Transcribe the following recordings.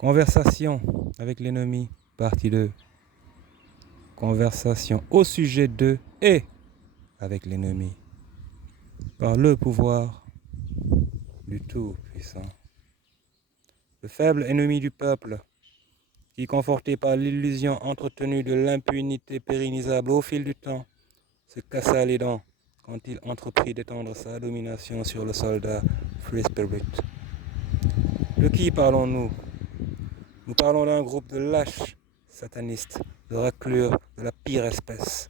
Conversation avec l'ennemi, partie 2. Conversation au sujet de et avec l'ennemi. Par le pouvoir du Tout-Puissant. Le faible ennemi du peuple, qui, conforté par l'illusion entretenue de l'impunité pérennisable au fil du temps, se cassa les dents quand il entreprit d'étendre sa domination sur le soldat Free Spirit. De qui parlons-nous? Nous parlons d'un groupe de lâches satanistes, de raclures de la pire espèce,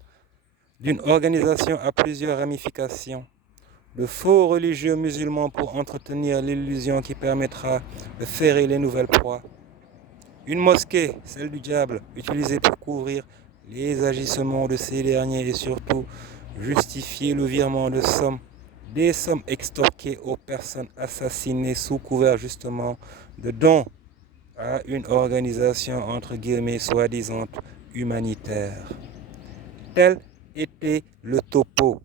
d'une organisation à plusieurs ramifications, de faux religieux musulmans pour entretenir l'illusion qui permettra de ferrer les nouvelles proies, une mosquée, celle du diable, utilisée pour couvrir les agissements de ces derniers et surtout justifier le virement de sommes, des sommes extorquées aux personnes assassinées sous couvert justement de dons à une organisation entre guillemets soi-disant humanitaire. Tel était le topo,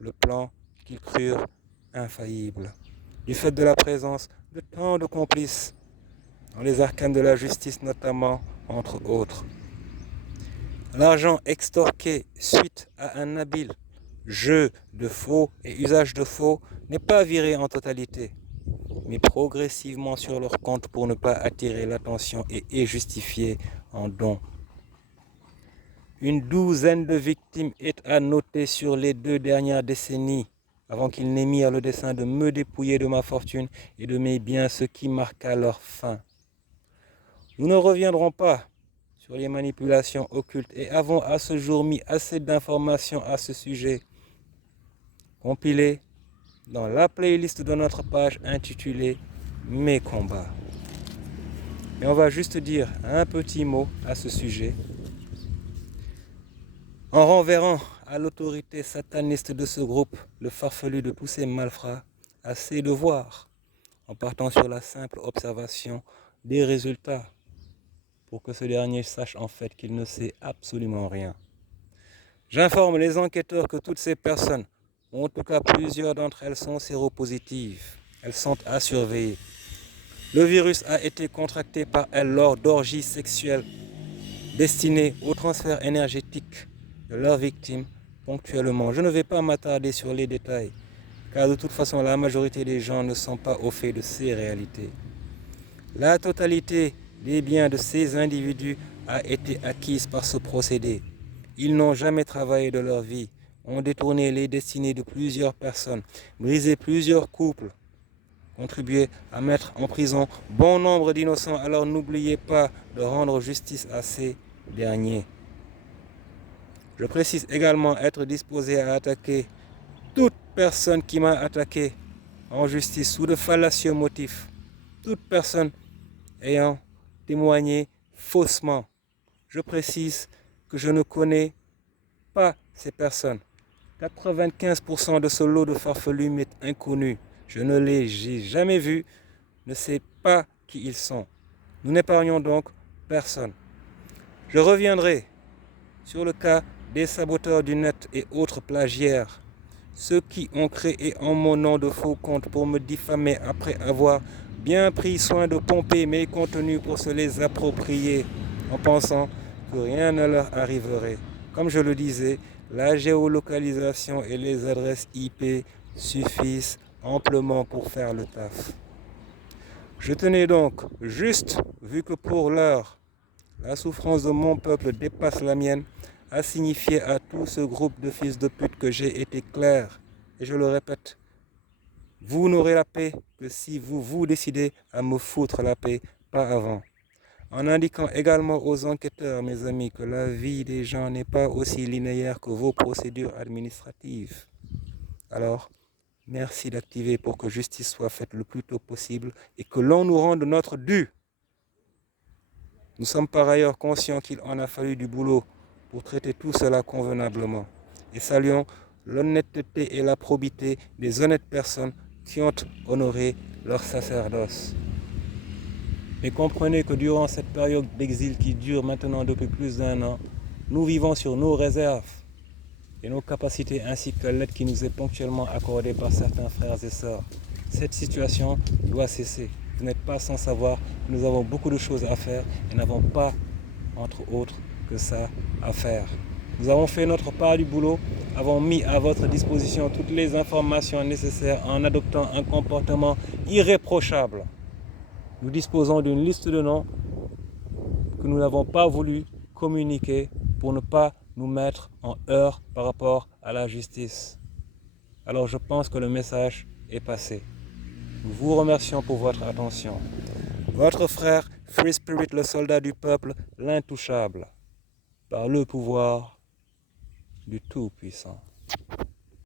le plan qu'ils crurent infaillible, du fait de la présence de tant de complices dans les arcanes de la justice notamment, entre autres. L'argent extorqué suite à un habile jeu de faux et usage de faux n'est pas viré en totalité, mais progressivement sur leur compte pour ne pas attirer l'attention et est justifié en dons. Une douzaine de victimes est à noter sur les 2 dernières décennies, avant qu'ils n'émirent le dessein de me dépouiller de ma fortune et de mes biens, ce qui marqua leur fin. Nous ne reviendrons pas sur les manipulations occultes et avons à ce jour mis assez d'informations à ce sujet, compilées dans la playlist de notre page intitulée « Mes combats ». Mais on va juste dire un petit mot à ce sujet, en renverrant à l'autorité sataniste de ce groupe, le farfelu de tous ces malfrats, à ses devoirs, en partant sur la simple observation des résultats, pour que ce dernier sache en fait qu'il ne sait absolument rien. J'informe les enquêteurs que toutes ces personnes, ou en tout cas plusieurs d'entre elles, sont séropositives. Elles sont à surveiller. Le virus a été contracté par elles lors d'orgies sexuelles destinées au transfert énergétique de leurs victimes ponctuellement. Je ne vais pas m'attarder sur les détails, car de toute façon la majorité des gens ne sont pas au fait de ces réalités. La totalité des biens de ces individus a été acquise par ce procédé. Ils n'ont jamais travaillé de leur vie, ont détourné les destinées de plusieurs personnes, brisé plusieurs couples, contribué à mettre en prison bon nombre d'innocents. Alors n'oubliez pas de rendre justice à ces derniers. Je précise également être disposé à attaquer toute personne qui m'a attaqué en justice sous de fallacieux motifs. Toute personne ayant témoigné faussement. Je précise que je ne connais pas ces personnes. 95% de ce lot de farfelus m'est inconnu. Je ne les ai jamais vus, ne sais pas qui ils sont. Nous n'épargnons donc personne. Je reviendrai sur le cas des saboteurs du net et autres plagiaires, ceux qui ont créé en mon nom de faux comptes pour me diffamer après avoir bien pris soin de pomper mes contenus pour se les approprier en pensant que rien ne leur arriverait. Comme je le disais, la géolocalisation et les adresses IP suffisent amplement pour faire le taf. Je tenais donc juste, vu que pour l'heure, la souffrance de mon peuple dépasse la mienne, à signifier à tout ce groupe de fils de pute que j'ai été clair. Et je le répète, vous n'aurez la paix que si vous décidez à me foutre la paix, pas avant. En indiquant également aux enquêteurs, mes amis, que la vie des gens n'est pas aussi linéaire que vos procédures administratives. Alors, merci d'activer pour que justice soit faite le plus tôt possible et que l'on nous rende notre dû. Nous sommes par ailleurs conscients qu'il en a fallu du boulot pour traiter tout cela convenablement. Et saluons l'honnêteté et la probité des honnêtes personnes qui ont honoré leur sacerdoce. Mais comprenez que durant cette période d'exil qui dure maintenant depuis plus d'1 an, nous vivons sur nos réserves et nos capacités ainsi que l'aide qui nous est ponctuellement accordée par certains frères et sœurs. Cette situation doit cesser. vous n'êtes pas sans savoir que nous avons beaucoup de choses à faire et n'avons pas, entre autres, que ça à faire. Nous avons fait notre part du boulot, avons mis à votre disposition toutes les informations nécessaires en adoptant un comportement irréprochable. Nous disposons d'une liste de noms que nous n'avons pas voulu communiquer pour ne pas nous mettre en heurts par rapport à la justice. Alors je pense que le message est passé. Nous vous remercions pour votre attention. Votre frère, Free Spirit, le soldat du peuple, l'intouchable, par le pouvoir du Tout-Puissant.